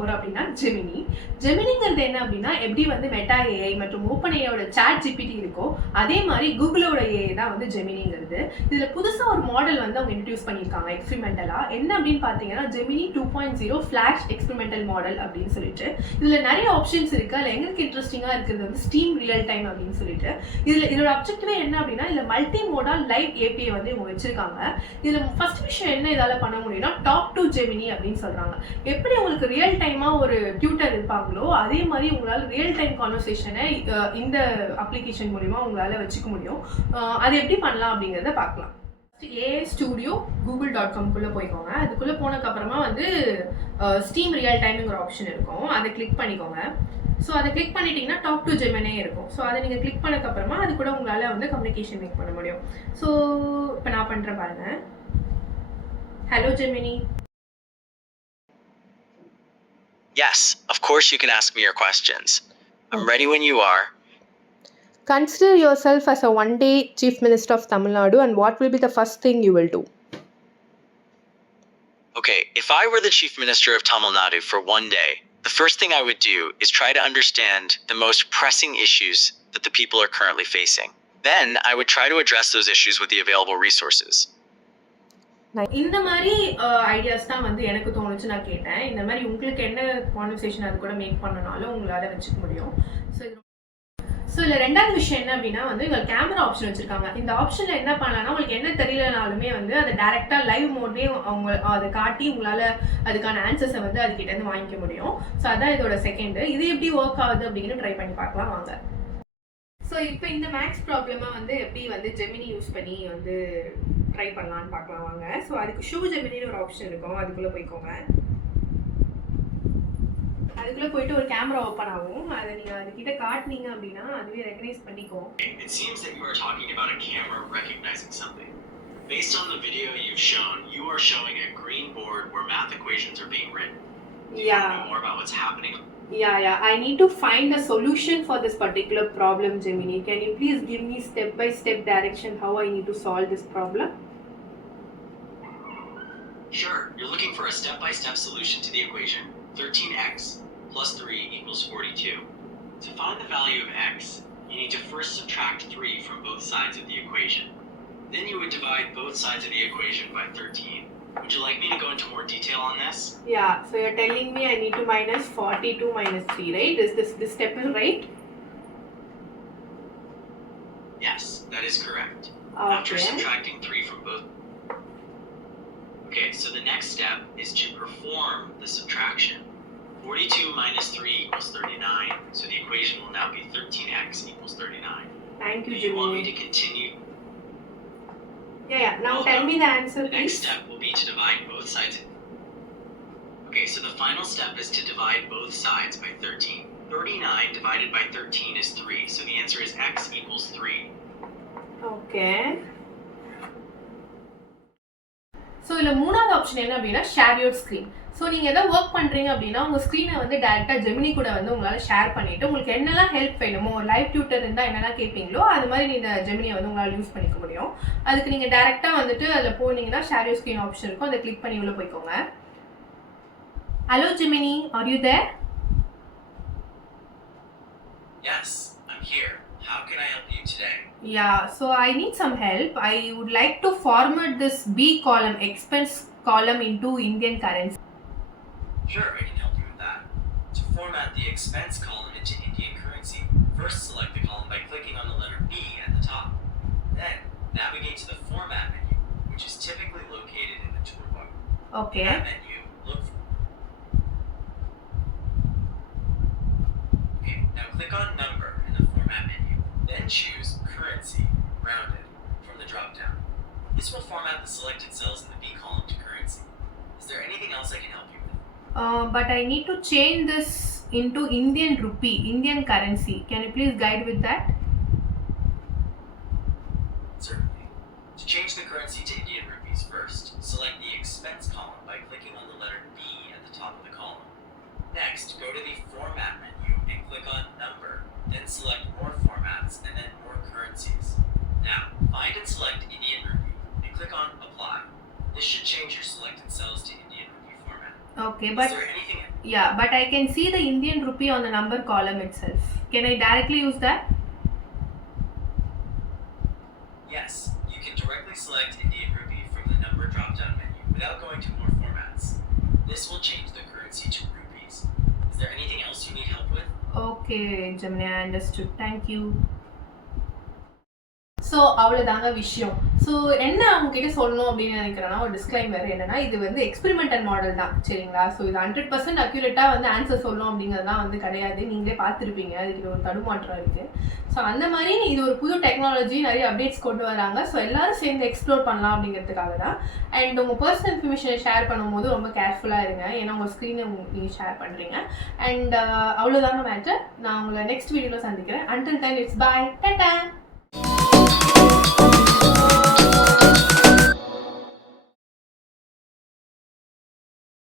போறோம் அப்படின்னா ஜெமினி. ஜெமினிங்கிறது என்ன அப்படின்னா எப்படி வந்து மெட்டா ஏஐ மற்றும் ஓப்பன் ஏஐயோட சாட் ஜிபிடி இருக்கோ அதே மாதிரி கூகுளோட ஏஐ தான் வந்து ஜெமினிங்கிறது. இதுல புதுசா ஒரு மாடல் வந்து அவங்க இன்ட்ரடியூஸ் பண்ணியிருக்காங்க எக்ஸ்பெரிமெண்டலா. என்ன அப்படின்னு பாத்தீங்கன்னா ஜெமினி 2.0 ஃபிளாஷ் எக்ஸ்பெரிமெண்டல் மாடல் அப்படின்னு சொல்லிட்டு இதுல நிறைய ஆப்ஷன்ஸ் இருக்கு. அதுல எங்களுக்கு இன்ட்ரெஸ்டிங்கா இருக்கிறது வந்து ஸ்டீம் ரியல் டைம் அப்படின்னு சொல்லிட்டு இதோட அப்ஜெக்டிவே என்ன அப்படின்னா இதுல மல்டி மோடா லைவ் ஏபிஐ வந்து இவங்க வச்சிருக்காங்க. இதுல ஃபர்ஸ்ட் விஷயம் என்ன இதால பண்ண முடியும்னா டாக் டு ஜெமினி அப்படின்னு சொல்றாங்க. எப்படி உங்களுக்கு ரியல் டைமா ஒரு டியூட்டர் இருப்பாங்களோ அதே மாதிரி உங்களால ரியல் டைம் கான்வர்சேஷனை இந்த அப்ளிகேஷன் மூலமா உங்களால வச்சுக்க முடியும். அது எப்படி பண்ணலாம் அப்படிங்கறத பார்க்கலாம். AI Studio google.com குள்ள போய்க்கோங்க. அதுக்குள்ள போனதுக்கு அப்புறமா வந்து ஸ்டீம் ரியல் டைம்ங்கிற ஆப்ஷன் இருக்கும். அதை கிளிக் பண்ணிக்கோங்க. ஸோ அதை கிளிக் பண்ணிட்டீங்கன்னா டாக் டு ஜெமினி இருக்கும். ஸோ அதை நீங்கள் கிளிக் பண்ணதுக்கு அப்புறமா அது கூட உங்களால் வந்து கம்யூனிகேஷன் மேக் பண்ண முடியும். ஸோ இப்போ நான் பண்ணுறேன் பாருங்க. ஹலோ Gemini. Yes, of course you can ask me your questions. I'm ready when you are. Consider yourself as a one-day Chief Minister of Tamil Nadu and what will be the first thing you will do? Okay, if I were the Chief Minister of Tamil Nadu for one day, the first thing I would do is try to understand the most pressing issues that the people are currently facing. Then I would try to address those issues with the available resources. இந்த மாதிரி ஐடியாஸ் தான் வந்து எனக்கு தோணுச்சு. நான் கேட்டேன் இந்த மாதிரி உங்களுக்கு என்ன கான்வர்சேஷன் அது கூட மேக் பண்ணனாலும் உங்களால வச்சுக்க முடியும். ஸோ இதில் ரெண்டாவது விஷயம் என்ன அப்படின்னா வந்து உங்களுக்கு கேமரா ஆப்ஷன் வச்சிருக்காங்க. இந்த ஆப்ஷனில் என்ன பண்ணலாம்னா உங்களுக்கு என்ன தெரியலனாலுமே வந்து அதை டேரெக்டாக லைவ் மோட்லேயே அவங்க அதை காட்டி உங்களால் அதுக்கான ஆன்சர்ஸை வந்து அதுக்கிட்டேருந்து வாங்கிக்க முடியும். ஸோ அதான் இதோட செகண்டு. இது எப்படி ஒர்க் ஆகுது அப்படின்னு ட்ரை பண்ணி பார்க்கலாம் வாங்க. ஸோ இப்போ இந்த மேக்ஸ் ப்ராப்ளமாக வந்து எப்படி வந்து ஜெமினி யூஸ் பண்ணி வந்து ட்ரை பண்ணலான்னு பார்க்கலாம் வாங்க. ஸோ அதுக்கு ஷோ ஜெமினின்னு ஒரு ஆப்ஷன் இருக்கும். அதுக்குள்ளே போய்க்கோங்க. அதுக்குள்ள போயிட்டு ஒரு கேமரா ஓபன் ஆகும். அதை நீங்க அதுகிட்ட காட்டுனீங்க அப்படின்னா அதுவே ரெகனைஸ் பண்ணிக்கும். It seems that you are talking about a camera recognizing something. Based on the video you've shown, you are showing a green board where math equations are being written. Do you want to know more about what's happening? Yeah. I need to find a solution for this particular problem, Gemini. Can you please give me step-by-step direction how I need to solve this problem? Sure. You're looking for a step-by-step solution to the equation 13x plus 3 equals 42. To find the value of x, you need to first subtract 3 from both sides of the equation. Then you would divide both sides of the equation by 13. Would you like me to go into more detail on this? Yeah, so you're telling me I need to minus 42 minus 3, right? Is this step is right? Yes, that is correct. Okay. After subtracting 3 from both... Okay, so the next step is to perform the subtraction. 42 minus 3 equals 39, so the equation will now be 13x equals 39. Thank you, Do you Jimmy. want me to continue? Yeah. Now tell me the answer, The please. next step will be to divide both sides. Okay, so the final step is to divide both sides by 13. 39 divided by 13 is 3, so the answer is x equals 3. Okay. So இதில் மூணாவது ஆப்ஷன் என்ன அப்படின்னா share your screen. So நீங்கள் எதாவது ஒர்க் பண்ணுறீங்க அப்படின்னா உங்கள் ஸ்க்ரீனை வந்து டேரெக்டாக ஜெமினி கூட வந்து உங்களால் ஷேர் பண்ணிவிட்டு உங்களுக்கு என்னெல்லாம் ஹெல்ப் வேணுமோ லைவ் டியூட்டர் இருந்தால் என்னெல்லாம் கேட்பீங்களோ அது மாதிரி நீங்கள் ஜெமினியை வந்து உங்களால் யூஸ் பண்ணிக்க முடியும். அதுக்கு நீங்கள் டேரெக்டாக வந்துட்டு அதில் போனீங்கன்னா ஷேர் யுவர் ஸ்க்ரீன் ஆப்ஷன் இருக்கும். அதை கிளிக் பண்ணி உள்ள போய்க்கோங்க. Hello Gemini, are you there? Yes, I'm here. How can I help you today? Yeah, so I need some help. I would like to format this B column, expense column, into Indian currency. Sure, I can help you with that. To format the expense column into Indian currency, first select the column by clicking on the letter B at the top. Then, navigate to the Format menu, which is typically located in the toolbar. Okay. In that menu, look for... Okay, now click on Number in the Format menu. Then choose Currency, Rounded, from the drop-down. This will format the selected cells in the B column to currency. Is there anything else I can help you with? But I need to change this into Indian rupee, Indian currency. Can you please guide with that? Certainly. To change the currency to Indian rupees first, select the Expense column by clicking on the letter B at the top of the column. Next, go to the Format menu and click on Number, then select More Formats and then More Currencies. Now, find and select Indian Rupee and click on Apply. This should change your selected cells to Indian Rupee format. Okay, Is but there anything Yeah, but I can see the Indian rupee on the number column itself. Can I directly use that? Yes, you can directly select Indian rupee from the number drop-down menu without going to more formats. This will change the currency to rupees. Is there anything else you need help with? Okay, Gemini, I understood. Thank you. So அவ்வளோதாங்க விஷயம். ஸோ என்ன அவங்ககிட்ட சொல்லணும் அப்படின்னு நினைக்கிறேன்னா, ஒரு டிஸ்க்ளைமர் என்னன்னா, இது வந்து எக்ஸ்பெரிமெண்டல் மாடல் தான், சரிங்களா? ஸோ இது 100% அக்யூரேட்டாக வந்து ஆன்சர் சொல்லணும் அப்படிங்கிறதுலாம் வந்து கிடையாது. நீங்களே பார்த்துருப்பீங்க, அதுக்கு ஒரு தடுமாற்றம் இருக்குது. ஸோ அந்த மாதிரி இது ஒரு புது டெக்னாலஜி, நிறைய அப்டேட்ஸ் கொண்டு வராங்க. ஸோ எல்லாரும் சேர்ந்து எக்ஸ்ப்ளோர் பண்ணலாம் அப்படிங்கிறதுக்காக தான். அண்ட் உங்கள் பர்சனல் இன்ஃபர்மேஷனை ஷேர் பண்ணும்போது ரொம்ப கேர்ஃபுல்லாக இருங்க, ஏன்னா உங்கள் ஸ்க்ரீனை நீங்கள் ஷேர் பண்ணுறீங்க. அண்ட் அவ்வளோதாங்க மேட்டர். நான் உங்களை நெக்ஸ்ட் வீடியோவில் சந்திக்கிறேன். Until then it's bye, Tata.